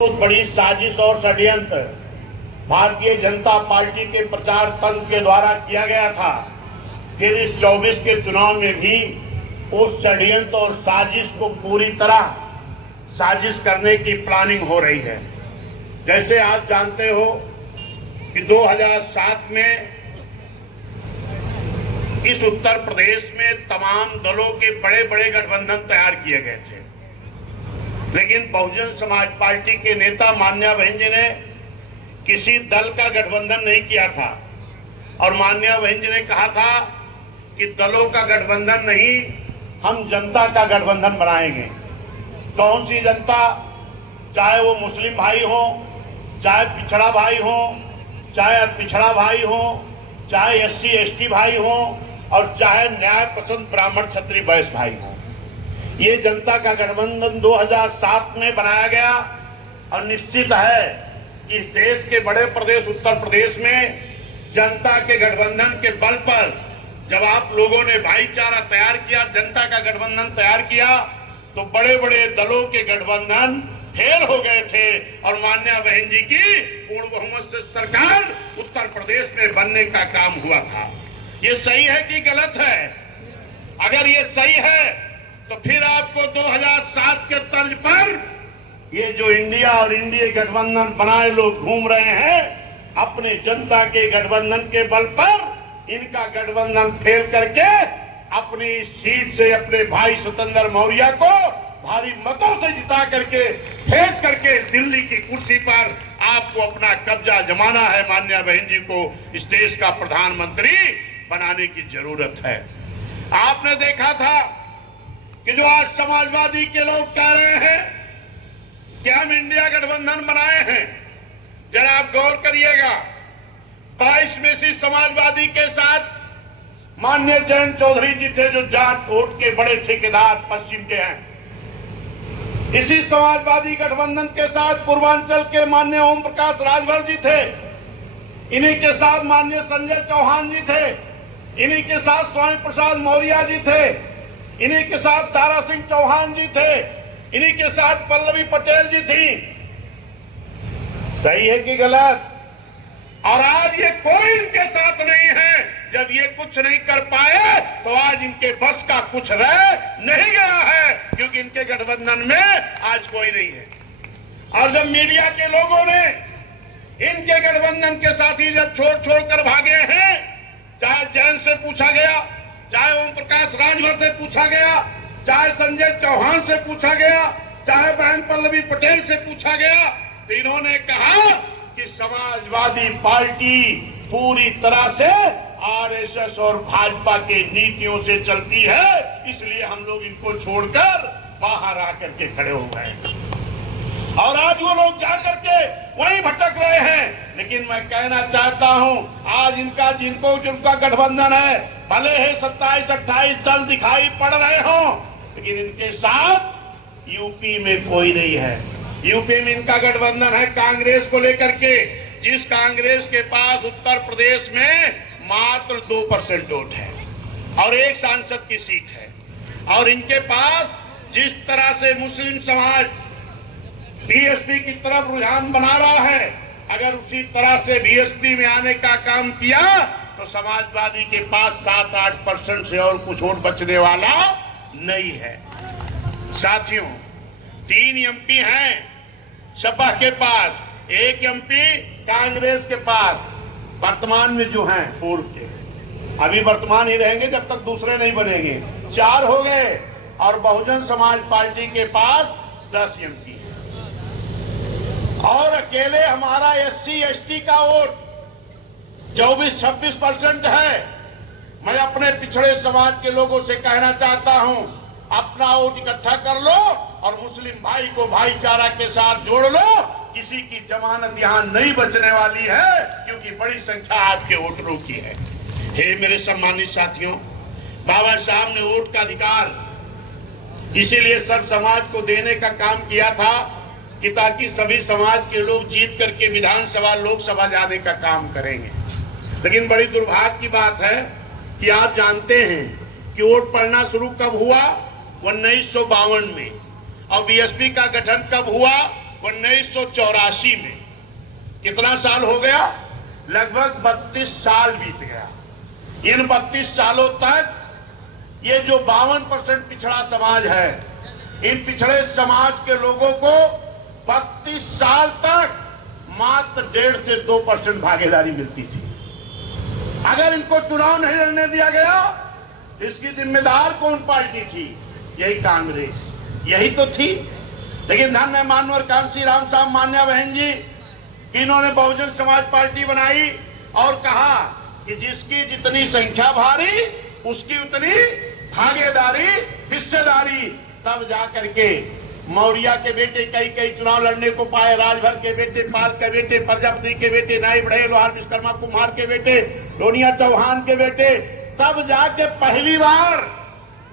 बहुत बड़ी साजिश और षड्यंत्र भारतीय जनता पार्टी के प्रचार तंत्र के द्वारा किया गया था। फिर इस 24 के चुनाव में भी उस षड्यंत्र और साजिश को पूरी तरह साजिश करने की प्लानिंग हो रही है। जैसे आप जानते हो कि 2007 में इस उत्तर प्रदेश में तमाम दलों के बड़े बड़े गठबंधन तैयार किए गए थे, लेकिन बहुजन समाज पार्टी के नेता मान्या बहन जी ने किसी दल का गठबंधन नहीं किया था और मान्या बहन जी ने कहा था कि दलों का गठबंधन नहीं, हम जनता का गठबंधन बनाएंगे। कौन सी जनता? चाहे वो मुस्लिम भाई हो, चाहे पिछड़ा भाई हो, चाहे पिछड़ा भाई हो, चाहे SC ST भाई हो और चाहे न्याय पसंद ब्राह्मण क्षत्रिय वैश्य भाई हो। ये जनता का गठबंधन 2007 में बनाया गया और निश्चित है कि इस देश के बड़े प्रदेश उत्तर प्रदेश में जनता के गठबंधन के बल पर जब आप लोगों ने भाईचारा तैयार किया, जनता का गठबंधन तैयार किया, तो बड़े बड़े दलों के गठबंधन फेल हो गए थे और मान्या बहन जी की पूर्ण बहुमत से सरकार उत्तर प्रदेश में बनने का काम हुआ था। ये सही है कि गलत है? अगर ये सही है तो फिर आपको 2007 के तर्ज पर ये जो इंडिया और इंडिया गठबंधन बनाए लोग घूम रहे हैं, अपने जनता के गठबंधन के बल पर इनका गठबंधन फेल करके अपनी सीट से अपने भाई स्वतंत्र मौर्य को भारी मतों से जिता करके फेंक करके दिल्ली की कुर्सी पर आपको अपना कब्जा जमाना है। मान्या बहन जी को इस देश का प्रधानमंत्री बनाने की जरूरत है। आपने देखा था कि जो आज समाजवादी के लोग कह रहे हैं कि हम इंडिया गठबंधन बनाए हैं, जरा आप गौर करिएगा। 22 में से समाजवादी के साथ माननीय जयंत चौधरी जी थे, जो जाट वोट के बड़े ठेकेदार पश्चिम के हैं। इसी समाजवादी गठबंधन के साथ पूर्वांचल के माननीय ओम प्रकाश राजभर जी थे, इन्हीं के साथ माननीय संजय चौहान जी थे, इन्हीं के साथ स्वामी प्रसाद मौर्य जी थे, इन्हीं के साथ तारा सिंह चौहान जी थे, इन्हीं के साथ पल्लवी पटेल जी थी। सही है कि गलत? और आज ये कोई इनके साथ नहीं है। जब ये कुछ नहीं कर पाए तो आज इनके बस का कुछ रह नहीं गया है, क्योंकि इनके गठबंधन में आज कोई नहीं है। और जब मीडिया के लोगों ने इनके गठबंधन के साथी जब छोड़ कर भागे हैं, चाहे जैन से पूछा गया, चाहे ओम प्रकाश राजभर से पूछा गया, चाहे संजय चौहान से पूछा गया, चाहे बहन पल्लवी पटेल से पूछा गया, तो इन्होंने कहा कि समाजवादी पार्टी पूरी तरह से RSS और भाजपा के नीतियों से चलती है, इसलिए हम लोग इनको छोड़कर बाहर आकर के खड़े हो गए। और आज वो लोग जाकर के वहीं भटक रहे हैं। लेकिन मैं कहना चाहता हूं, आज जिनका गठबंधन है, भले ही 27-28 दल दिखाई पड़ रहे हों, लेकिन इनके साथ यूपी में कोई नहीं है। यूपी में इनका गठबंधन है कांग्रेस को लेकर के, जिस कांग्रेस के पास उत्तर प्रदेश में मात्र 2% वोट है और एक सांसद की सीट है। और इनके पास जिस तरह से मुस्लिम समाज BSP की तरफ रुझान बना रहा है, अगर उसी तरह से BSP में आने का काम किया तो समाजवादी के पास 7-8% से और कुछ वोट बचने वाला नहीं है। साथियों, 3 MP हैं सपा के पास, 1 MP कांग्रेस के पास, वर्तमान में जो हैं पूर्व के, अभी वर्तमान ही रहेंगे जब तक दूसरे नहीं बनेंगे, 4 हो गए। और बहुजन समाज पार्टी के पास 10 MP है। और अकेले हमारा SC ST का वोट 24-26% है। मैं अपने पिछड़े समाज के लोगों से कहना चाहता हूं, अपना वोट इकट्ठा कर लो और मुस्लिम भाई को भाईचारा के साथ जोड़ लो। किसी की जमानत यहां नहीं बचने वाली है, क्योंकि बड़ी संख्या आपके वोटरों की है। हे मेरे सम्मानित साथियों, बाबा साहब ने वोट का अधिकार इसीलिए सब समाज को देने का काम किया था कि ताकि सभी समाज के लोग जीत करके विधानसभा लोकसभा जाने का काम करेंगे। लेकिन बड़ी दुर्भाग्य की बात है कि आप जानते हैं कि वोट पड़ना शुरू कब हुआ? 1952 में। और BSP का गठन कब हुआ? 1984 में। कितना साल हो गया? लगभग 32 साल बीत गया। इन 32 सालों तक ये जो 52% पिछड़ा समाज है, इन पिछड़े समाज के लोगों को 32 साल तक मात्र 1.5 से 2% भागीदारी मिलती थी। अगर इनको चुनाव नहीं लड़ने दिया गया, इसकी जिम्मेदार कौन पार्टी थी? यही कांग्रेस, यही तो थी। लेकिन धन्य है मानवर कांसी राम साहब मान्या बहन जी, इन्होंने बहुजन समाज पार्टी बनाई और कहा कि जिसकी जितनी संख्या भारी उसकी उतनी भागीदारी, हिस्सेदारी। तब जाकर के मौर्य के बेटे कई चुनाव लड़ने को पाए, राजभर के बेटे, पाल के बेटे, प्रजापति के बेटे, नाई बढ़े, लोहार विश्वकर्मा कुम्हार के बेटे, लोनिया चौहान के बेटे। तब जाके पहली बार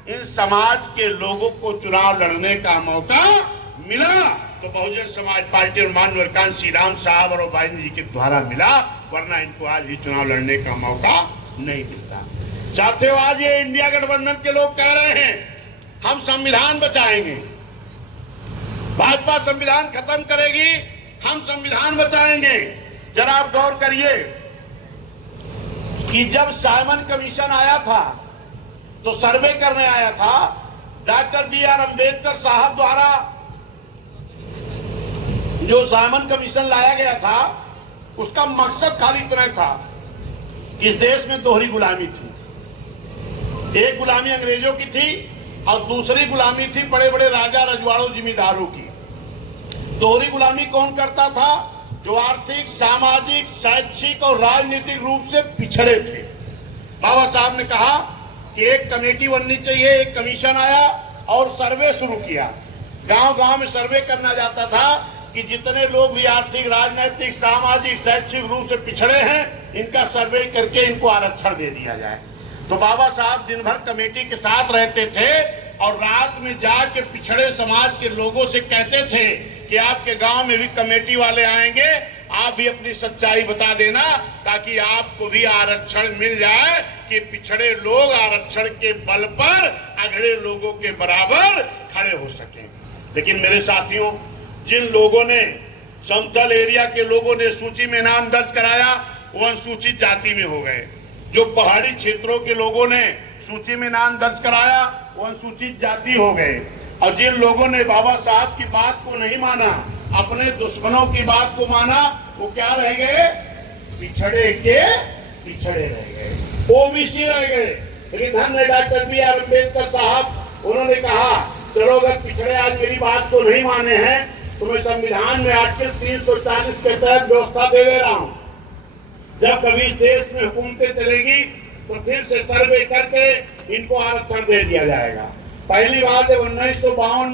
इन समाज के लोगों को चुनाव लड़ने का मौका मिला, तो बहुजन समाज पार्टी और मानवर कांसी राम साहब और बहन जी के द्वारा मिला, वरना इनको आज भी चुनाव लड़ने का मौका नहीं मिलता। साथियों, आज ये इंडिया गठबंधन के लोग कह रहे हैं हम संविधान बचाएंगे, भाजपा संविधान खत्म करेगी, हम संविधान बचाएंगे। जरा आप गौर करिए कि जब साइमन कमीशन आया था तो सर्वे करने आया था, डॉक्टर बी.आर. अम्बेडकर साहब द्वारा जो साइमन कमीशन लाया गया था, उसका मकसद खाली इतना था कि इस देश में दोहरी गुलामी थी। एक गुलामी अंग्रेजों की थी और दूसरी गुलामी थी बड़े बड़े राजा रजवाड़ों जिम्मेदारों की। दोहरी गुलामी कौन करता था? जो आर्थिक, सामाजिक, शैक्षिक और राजनीतिक रूप से पिछड़े थे। बाबा साहब ने कहा कि एक कमेटी बननी चाहिए। एक कमीशन आया और सर्वे शुरू किया। गांव-गांव में सर्वे करना जाता था कि जितने लोग भी आर्थिक, राजनीतिक, सामाजिक, शैक्षिक रूप से पिछड़े हैं, इनका सर्वे करके इनको आरक्षण दे दिया जाए। तो बाबा साहब दिन भर कमेटी के साथ रहते थे और रात में जाके पिछड़े समाज के लोगों से कहते थे कि आपके गांव में भी कमेटी वाले आएंगे, आप भी अपनी सच्चाई बता देना ताकि आपको भी आरक्षण मिल जाए, कि पिछड़े लोग आरक्षण के बल पर अगड़े लोगों के बराबर खड़े हो सकें। लेकिन मेरे साथियों, जिन लोगों ने, समतल एरिया के लोगों ने सूची में नाम दर्ज कराया, वो अनुसूचित जाति में हो गए। जो पहाड़ी क्षेत्रों के लोगों ने सूची में नाम दर्ज कराया, वो अनुसूचित जाति हो गए। और जिन लोगों ने बाबा साहब की बात को नहीं माना, अपने दुश्मनों की बात को माना, वो क्या रह गए? पिछड़े के पिछड़े रह गए, ओबीसी रह गए। लेकिन धन्य डॉक्टर बी.आर. अम्बेडकर साहब, उन्होंने कहा चलो अगर पिछड़े आज मेरी बात को नहीं माने हैं तो मैं संविधान में आर्टिकल 340 के तहत व्यवस्था दे रहा हूं, जब कभी इस देश में हुकूमतें चलेगी तो फिर से सर्वे करके इनको आरक्षण दे दिया जाएगा। पहली बात है 1952